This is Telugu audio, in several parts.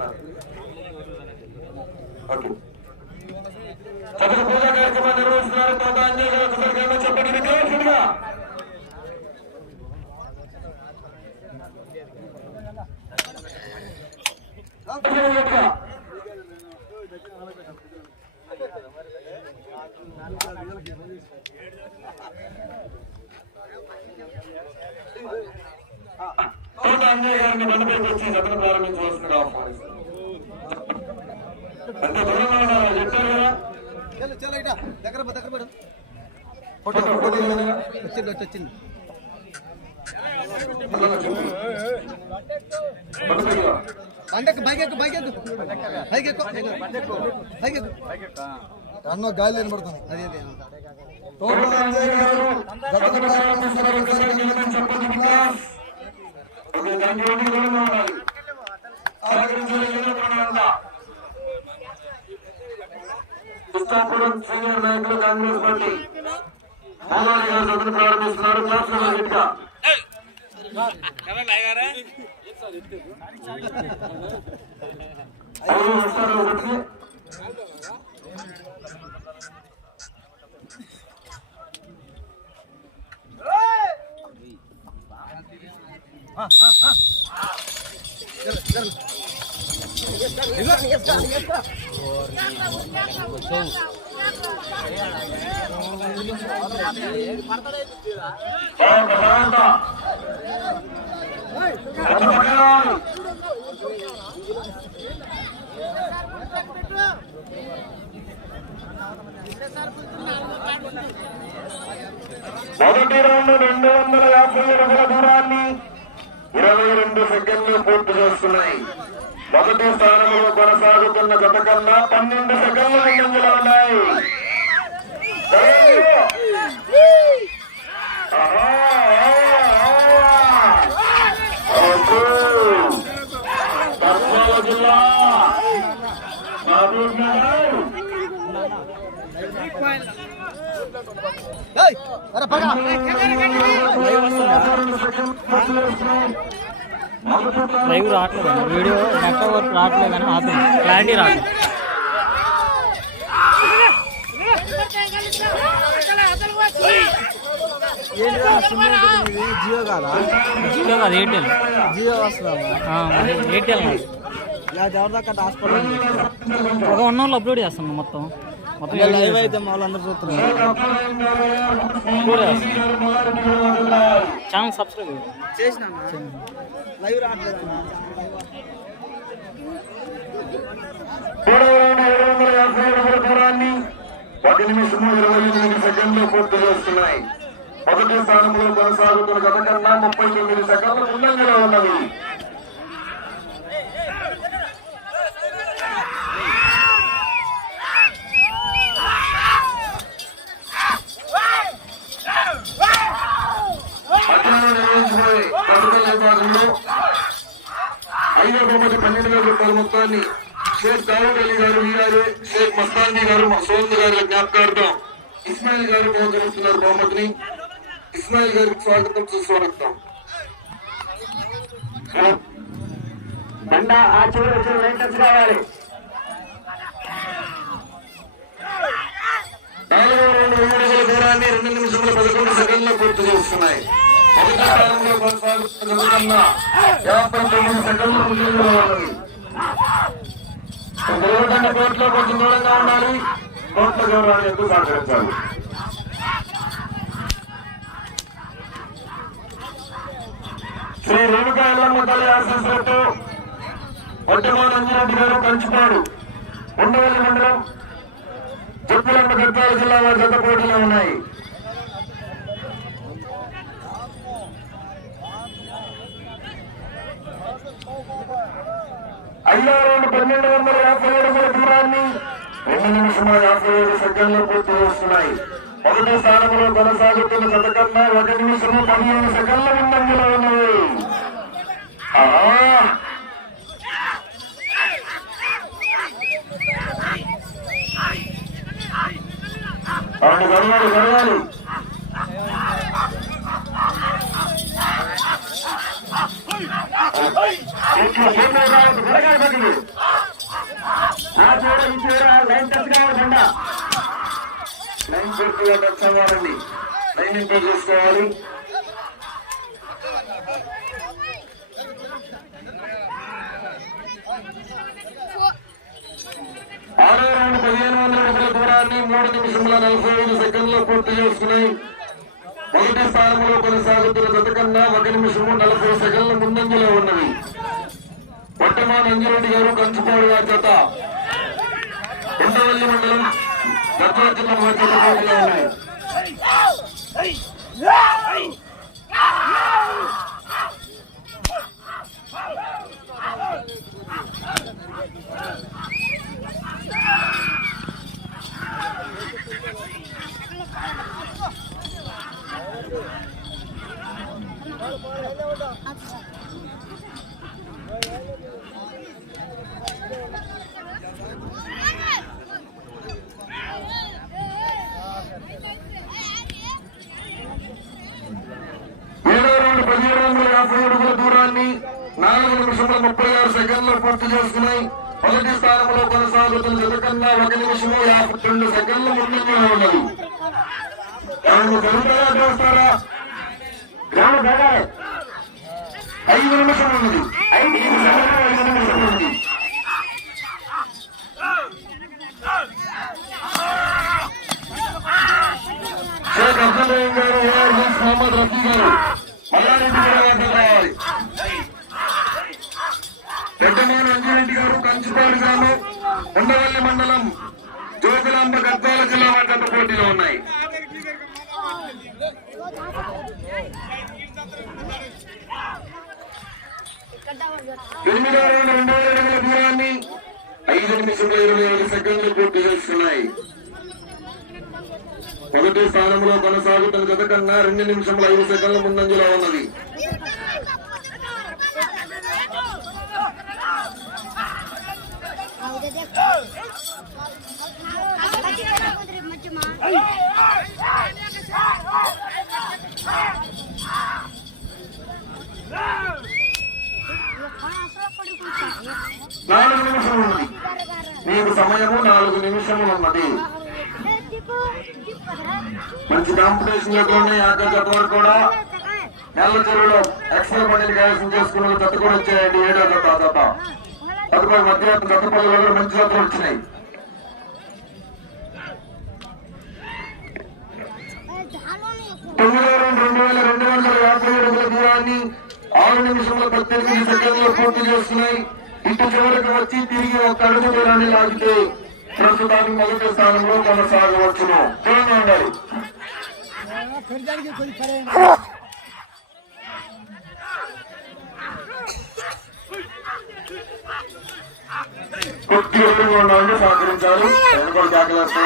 చేస్తున్నారు ఓకే చదువు పూజ కార్యక్రమం నిర్వహిస్తున్నారు ఒకసారి చెప్పండి విద్యార్థులుగా తోట గారిని వచ్చి సభను ప్రారంభించవలసిందిగా దగ్గర దగ్గర ఫోటో ఫోటో వచ్చింది వచ్చింది బండిపైకి అండకు బైక్ ఎక్కు బైక్ ఎక్కు అన్న గాలి వినబడుతుంది. అదే అదే అంజయ్ గారు సభను ప్రారంభిస్తున్నారు ఒకసారి నిలబడి చెప్పండి వికాస్ ఓకే దానికి రెండు దూరంగా ఉండాలి సహకరించాలి ఏదో ఇస్తాపురం సీనియర్ నాయకులు కాంగ్రెస్ పార్టీ ప్రారంభిస్తున్నారు. క్లాస్ గట్టిగా. వస్తారు ఒకటి మొదటి రౌండ్ రెండు వందల యాభై అడుగుల దూరాన్ని ఇరవై రెండు సెకండ్లు పూర్తి చేస్తున్నాయి. మొదటి స్థానంలో కొనసాగుతున్న గత కన్నా పన్నెండు సెకండ్ల ముందంజలో ఉన్నాయి. జిల్లా మహబూబ్ నగర్ లైవ్ రావట్లేదు వీడియో నెట్వర్క్ రావట్లేదు కానీ ఆపుతుంది క్లారిటీ రావట్లేదు. జియో కాదా జియో కాదు ఎయిర్టెల్ జియో వస్తుందా ఎయిర్టెల్ కాదు ఎవరి దాకా హాస్పిటల్ ఒక వన్ అవర్లో అప్లోడ్ చేస్తాను మొత్తం. లైవ్ అయితే మా వాళ్ళందరూ చూస్తున్నారు. అప్లోడ్ చేస్తాను ఛానల్ సబ్స్క్రైబ్ చేయండి. చేసినా లైవ్ రావట్లేదు? మూడవ రౌండ్ ఏడు వందల యాభై అడుగుల దూరాన్ని పది నిమిషము ఇరవై ఎనిమిది సెకండ్లు పూర్తి చేస్తున్నాయి. మొదటి స్థానంలో కొనసాగుతున్న గత కన్నా ముప్పై తొమ్మిది సెకండ్లు ముందంజలో ఉన్నవి. బహుమతి పన్నెండు వేల రూపాయల మొత్తాన్ని షేక్ దావూద్ అలీ గారు వీరారే షేక్ మస్తాన్జీ గారు సోదరు గారి జ్ఞాపకార్థం ఇస్మాయిల్ గారు బహుకరిస్తున్నారు బహుమతిని. ఇస్మాయిల్ గారికి స్వాగతం సుస్వాగతం బండ ఆ చివరి వచ్చిన వెంటనే కావాలి. నాలుగో రెండు మూడు దూరాన్ని రెండు నిమిషముల పదకొండు సెకండ్లు పూర్తి చేస్తున్నాయి. మొదటి కొనసాగుతున్న యాభై తొమ్మిది సెకండ్లు ఉన్నది కోర్టులో కొంచెం దూరంగా ఉండాలి కోర్టులో గౌరవాన్ని ఎక్కువ సహకరించాలి శ్రీ రేణుకా ఎల్లమ్మ తల్లి ఆశీస్సులతో ఒట్టమోహన్ అంజిరెడ్డి గారు కంచుపాడు ఉండవల్లి మండలం చెప్పులమ్మ గద్వాల జిల్లా వారి జత పోటీలో ఉన్నాయి ఐదో రౌండ్ పన్నెండు వందల యాభై అడుగుల దూరాన్ని రెండు నిమిషముల యాభై ఏడు సెకండ్లు పూర్తి చేస్తున్నాయి మొదటి స్థానంలో కొనసాగుతున్న గత కన్నా ఒక నిమిషము పదిహేను సెకండ్ల ముందంజలో ఉన్నది ఆహా! అవును గడవాలి గడవాలి ఇట్లా చేతులు రావద్దు, గడగాలి బతికి. లైన్ పూర్తిగా టచ్ అవ్వాలండి లైన్ ఇంప్రూవ్ చేసుకోవాలి. ఆరో రౌండ్ పదిహేను వందల అడుగుల దూరాన్ని మూడు నిమిషముల నలభై ఐదు సెకండ్లో పూర్తి చేసుకున్నాయి మొదటి స్థానంలో కొనసాగుతున్న జత కన్నా ఒక నిమిషము నలభై సెకండ్ల ముందంజలో ఉన్నవి వర్తమాన్ అంజిరెడ్డి గారు కంచుకోడు గారి జత. ఉండవల్లి మండలం గద్వాల జిల్లా ఉన్నాయి ఏడో రౌండ్ పదిహేడు వందల యాభై అడుగుల దూరాన్ని నాలుగు నిమిషముల ముప్పై ఆరు సెకండ్లు పూర్తి చేసుకున్నాయి మొదటి స్థానంలో కొనసాగుతున్న జత ఒక నిమిషము యాభై రెండు సెకండ్లు ముందుగా ఉన్నది. జరుగుతారా చూస్తారా? గ్రౌండ్ ఐదు నిమిషం ఉన్నది ఐదు నిమిషాలు ఐదు నిమిషం ఉంది షేక్ అబ్దుల్ రహీం గారు ఏఆర్ హిల్స్ మొహమ్మద్ రఫీ గారు మల్లారెడ్డి కూడా వద్ద రావాలి పెద్దమాన గారు కంచుపాడు గ్రామం ఉండవల్లి మండలం జోగులాంబ గద్వాల జిల్లా వద్ద పోటీలో ఉన్నాయి. ఎనిమిదో రెండు వేల అడుగుల దూరాన్ని ఐదు నిమిషంలో ఇరవై ఏడు సెకండ్లు పూర్తి చేస్తున్నాయి. మొదటి స్థానంలో కొనసాగుతున్న గత కన్నా రెండు నిమిషంలో ఐదు సెకండ్ల ముందంజలో ఉన్నది. నాలుగు నిమిషములు. ఉన్నది మీకు సమయము నాలుగు నిమిషములు ఉన్నది మంచి కాంపిటీషన్లో ఉన్నాయి ఆఖరి జత వరకు కూడా నెల చెరువులో ఎక్స్ట్రా బండిని కైవసం చేసుకున్న జత కూడా వచ్చాయండి. ఏడో జత ఆ జత మధ్య మధ్యాహ్నం జత మంచి జతలు వచ్చినాయి. తొమ్మిదో రెండు వేల రెండు వందల యాభై అడుగుల దూరాన్ని ఆరు నిమిషముల పద్దెనిమిది సెకండ్లు పూర్తి చేస్తున్నాయి. ఇటు చివరికి వచ్చి తిరిగి ఒక అడుగు దూరాన్ని లాగితే ప్రస్తుతానికి మొదటి స్థానంలో కొనసాగవచ్చును. చూడండి ఉండాలి కొద్ది ఉండాలని సహకరించాలి. జాగ్రత్త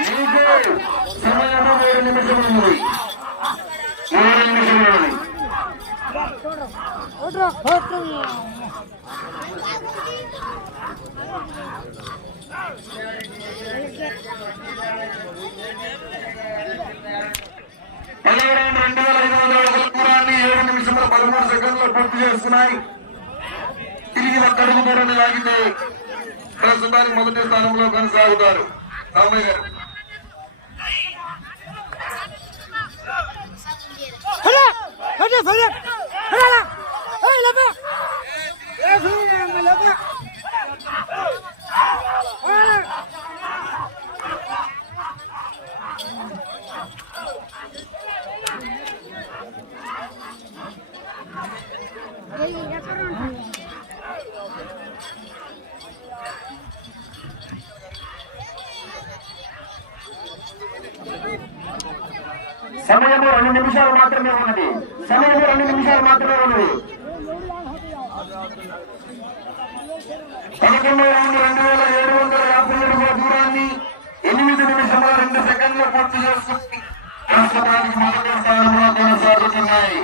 నీకు సమయము ఏడు నిమిషములు ఉంది ఏడు నిమిషములు ఉంది పదవ రెండు వేల ఐదు వందల అడుగుల దూరాన్ని ఏడు నిమిషముల పదమూడు సెకండ్లు పూర్తి చేస్తున్నాయి తిరిగి ఒక్కడుగు దూరాన్ని లాగితే ప్రస్తుతానికి మొదటి స్థానంలో కొనసాగుతారు రామయ్య గారు సమయము రెండు నిమిషాలు మాత్రమే ఉన్నది సమయము రెండు నిమిషాలు మాత్రమే ఉన్నది పదకొండు రౌండ్ రెండు వేల ఏడు వందల యాభై అడుగుల దూరాన్ని ఎనిమిది నిమిషాల రెండు సెకండ్లు పూర్తి చేసుకుని ప్రస్తుతానికి మొదటి స్థానంలో కొనసాగుతున్నాయి.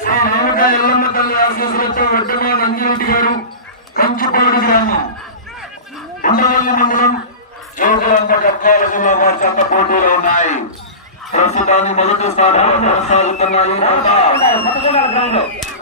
శ్రీ రేణుక ఎల్లమ్మ తల్లి ఆశీస్సులతో వెడ్డమా నందిరెడ్డి గారు కంచుపాడు గ్రామం. ఉండవల్లి మండలం జోగులంబ గద్వాల జిల్లా వారి చెత్త ఉన్నాయి. ప్రస్తుతానికి మొదటి స్థానంలో కొనసాగుతున్నాయి.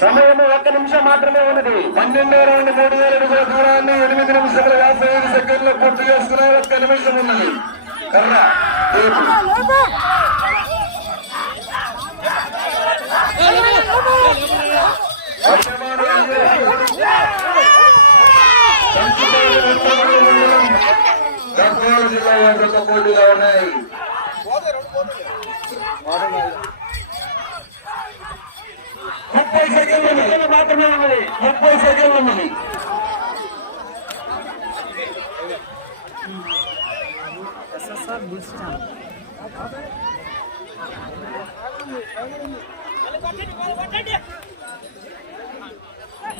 సమయం ఒక్క నిమిషం మాత్రమే ఉన్నది. పన్నెండు రెండు మూడు వేల అడుగుల దూరాన్ని ఎనిమిది నిమిషముల యాభై ఐదు సెకండ్లు పూర్తి చేసుకున్నారు ఒక్క నిమిషం ఉన్నది. కర్రా జిల్లా పోటీగా ఉన్నాయి. ముప్పై సెకండ్లు మాత్రమే ఉన్నది ముప్పై సెకండ్లు ఉన్నది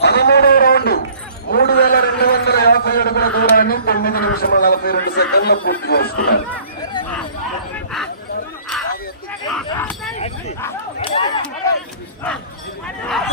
పదమూడవ రౌండ్ మూడు వేల రెండు వందల యాభై అడుగుల దూరాన్ని తొమ్మిది నిమిషముల నలభై రెండు సెకండ్లు పూర్తి చేసుకున్నారు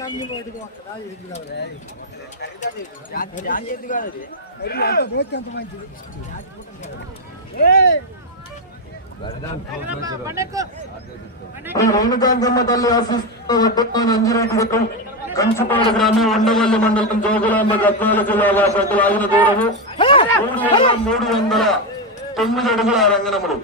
రావాలి రేణుకాంతమ్మ తల్లి ఆశిస్తూ అంజిరెడ్డి కంచపాడు గ్రామం ఉండవల్లి మండలం జోగులాంబ గద్వాల జిల్లా వాసంతులు ఆగిన దూరము మూడు వేల మూడు వందల తొమ్మిది అడుగుల రంగనములు